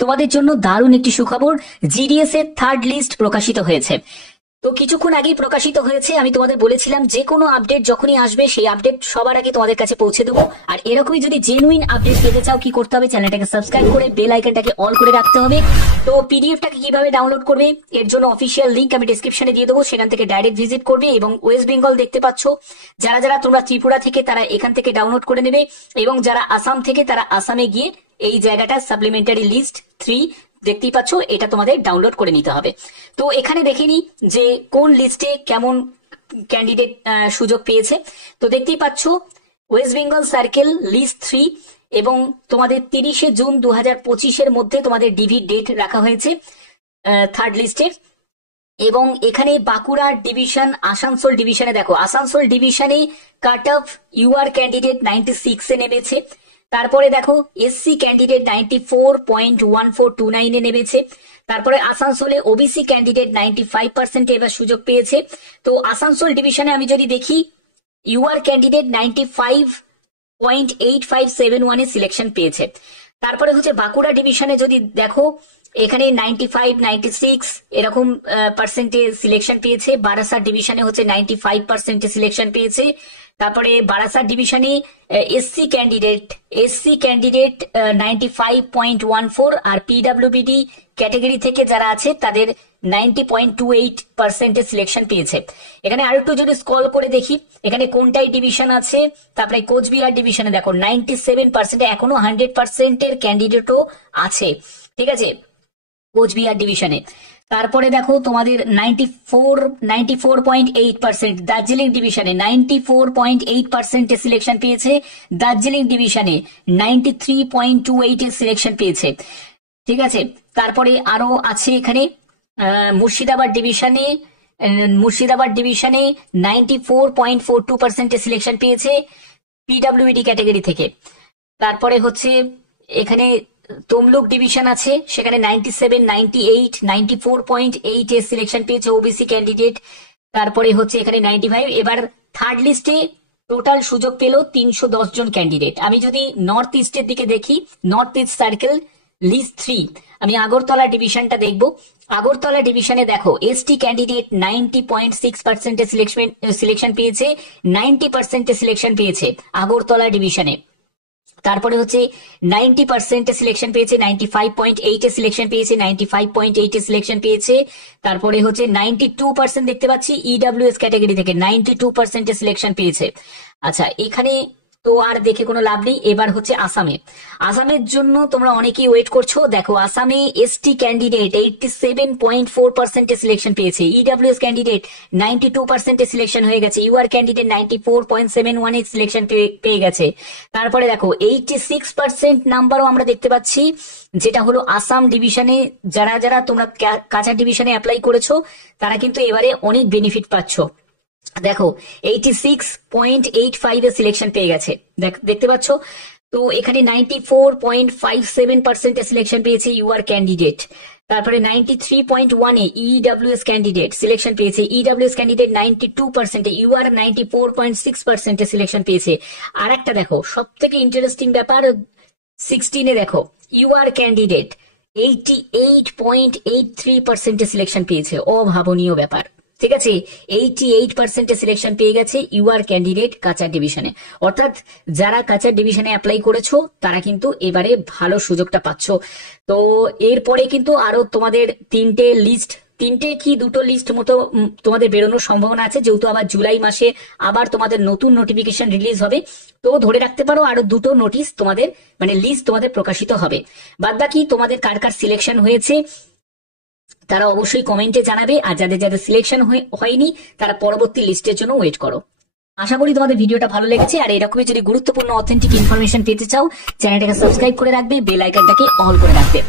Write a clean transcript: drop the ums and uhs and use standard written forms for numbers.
তোমাদের জন্য দারুণ একটি সুখবর, জিডিএস এর থার্ড লিস্ট প্রকাশিত হয়েছে। তো কিছুক্ষণ আগেই প্রকাশিত হয়েছে। আমি তোমাদের বলেছিলাম যে কোনো আপডেট যখনই আসবে সেই আপডেট সবার আগে তোমাদের কাছে পৌঁছে দেবো। আর এরকমই যদি জেনুইন আপডেট পেতে চাও কি করতে হবে, চ্যানেলটাকে সাবস্ক্রাইব করে বেল আইকনটাকে অল করে রাখতে হবে। তো পিডিএফটাকে কিভাবে ডাউনলোড করবে এর জন্য অফিসিয়াল লিংক আমি ডিসক্রিপশনে দিয়ে দেবো, সেখান থেকে ডাইরেক্ট ভিজিট করবে। এবং ওয়েস্ট বেঙ্গল দেখতে পাচ্ছ, যারা যারা তোমরা ত্রিপুরা থেকে তারা এখান থেকে ডাউনলোড করে নেবে, এবং যারা আসাম থেকে তারা আসামে গিয়ে এই জায়গাটা সাপ্লিমেন্টারি লিস্ট 3 দেখতেই পাচ্ছ, এটা তোমাদের ডাউনলোড করে নিতে হবে। তো এখানে দেখে নি যে কোন লিস্টে কেমন ক্যান্ডিডেট সুযোগ পেয়েছে। তো দেখতেই পাচ্ছ ওয়েস্ট বেঙ্গল সার্কেল লিস্ট 3, এবং তোমাদের 30শে জুন 2025-এর মধ্যে তোমাদের ডিভি ডেট রাখা হয়েছে থার্ড লিস্টের। এবং এখানে বাঁকুড়া ডিভিশন, আসানসোল ডিভিশনে দেখো, আসানসোল ডিভিশনে কাট অফ ইউআর ক্যান্ডিডেট 96-এ নেমেছে। তারপরে দেখো এসসি ক্যান্ডিডেট 94.1429-এ নেমেছে। তারপরে আসানসোলে ওবিসি ক্যান্ডিডেট 95% এবার সুযোগ পেয়েছে। তো আসানসোল ডিভিশনে আমি যদি দেখি, ইউআর ক্যান্ডিডেট 95.8571-এ সিলেকশন পেয়েছে। তারপরে হচ্ছে বাঁকুড়া ডিভিশনে যদি দেখো, এখানে 95, 96 এরকম পার্সেন্টে সিলেকশন পেয়েছে। বারাসাত ডিভিশনে হচ্ছে 95% সিলেকশন পেয়েছে। তারপরে বারাসাত ডিভিশনে এসসি ক্যান্ডিডেট 95.14, আর পিডব্লিউবিডি ক্যাটাগরি থেকে যারা আছে তাদের 90.28% সিলেকশন পেয়েছে। এখানে আর একটু যদি স্ক্রল করে দেখি, এখানে কোনটাই ডিভিশন আছে, তারপরে কোচবিহার ডিভিশনে দেখো 97%, এখনো 100%-এর ক্যান্ডিডেটও আছে, ঠিক আছে, কোচবিহার ডিভিশনে। তারপরে দেখো তোমাদের 94.8%, দার্জিলিং ডিভিশনে 94.8% সিলেকশন পেয়েছে। দার্জিলিং ডিভিশনে 93.28 সিলেকশন পেয়েছে, ঠিক আছে। তারপরে আরো আছে এখানে মুর্শিদাবাদ ডিভিশনে 94.42% সিলেকশন পেয়েছে পিডব্লিউডি ক্যাটাগরি থেকে। তারপরে হচ্ছে এখানে তমলুক ডিভিশন আছে, সেখানে 97, 98, 94.8 সিলেকশন পেয়েছে ওবিসি ক্যান্ডিডেট। তারপরে হচ্ছে এখানে 95। এবার থার্ড লিস্টে টোটাল সুযোগ পেল 310 জন ক্যান্ডিডেট। আমি যদি নর্থ ইস্টের দিকে দেখি, নর্থ ইস্ট সার্কেল লিস্ট 3, আমি আগরতলা ডিভিশনটা দেখব। আগরতলা ডিভিশনে দেখো এসটি ক্যান্ডিডেট 90.6% সিলেকশন পেয়েছে, 90% সিলেকশন পেয়েছে আগরতলা ডিভিশনে। তারপরে হচ্ছে 90% সিলেকশন পেয়েছে, 95.8 সিলেকশন পেয়েছে, 95.8 সিলেকশন পেয়েছে। তারপরে হচ্ছে 92% দেখতে পাচ্ছি ইডব্লিউএস ক্যাটাগরি থেকে 92% সিলেকশন পেয়েছে। আচ্ছা, এখানে তো আর দেখে কোনো লাভ নেই। এবার হচ্ছে আসামের জন্য তোমরা অনেকেই ওয়েট করছো। দেখো আসামে এসটি ক্যান্ডিডেট 87.4% সিলেকশন পেয়েছে, ইডব্লিউএস ক্যান্ডিডেট 92% সিলেকশন হয়ে গেছে, ইউআর ক্যান্ডিডেট 94.71 সিলেকশন পেয়ে গেছে। তারপরে দেখো 86% নাম্বারও আমরা দেখতে পাচ্ছি, যেটা হলো আসাম ডিভিশনে। যারা যারা তোমরা কাছাড় ডিভিশনে অ্যাপ্লাই করেছো তারা কিন্তু এবারে অনেক বেনিফিট পাচ্ছ। দেখো 86.85 সিলেকশন পেয়ে গেছে, দেখতে পাচ্ছ। তো এখানে 94.57% সিলেকশন পেয়েছে ইউআর ক্যান্ডিডেট। তারপরে 93.1 ইডব্লিউএস ক্যান্ডিডেট সিলেকশন পেয়েছে, ইডব্লিউএস ক্যান্ডিডেট 92%, ইউআর 94.6% সিলেকশন পেয়েছে। আর একটা দেখো সব থেকে ইন্টারেস্টিং ব্যাপার, 16-এ দেখো ইউআর ক্যান্ডিডেট 88.83% সিলেকশন পেয়েছে, অভাবনীয় ব্যাপার, ঠিক আছে। 88% সিলেকশন পেয়ে গেছে ইউআর ক্যান্ডিডেট কাছাড় ডিভিশনে। অর্থাৎ যারা কাছাড় ডিভিশনে অ্যাপ্লাই করেছো তারা কিন্তু এবারে ভালো সুযোগটা পাচ্ছ। তো এরপরে কিন্তু আরো তোমাদের 3টে কি 2টো লিস্ট মতো তোমাদের বেরোনোর সম্ভাবনা আছে, যেহেতু আবার জুলাই মাসে আবার তোমাদের নতুন নোটিফিকেশন রিলিজ হবে। তো ধরে রাখতে পারো আরো 2টো নোটিশ তোমাদের, মানে লিস্ট তোমাদের প্রকাশিত হবে। বাদ বাকি তোমাদের কার কার সিলেকশন হয়েছে তারা অবশ্যই কমেন্টে জানাবে, আর যাদের যাদের সিলেকশন হয়নি তারা পরবর্তী লিস্টের জন্য ওয়েট করো। আশা করি তোমাদের ভিডিওটা ভালো লেগেছে। আর এরকমই যদি গুরুত্বপূর্ণ অথেন্টিক ইনফরমেশন পেতে চাও, চ্যানেলটাকে সাবস্ক্রাইব করে রাখবে, বেল আইকনটাকে অল করে রাখবে।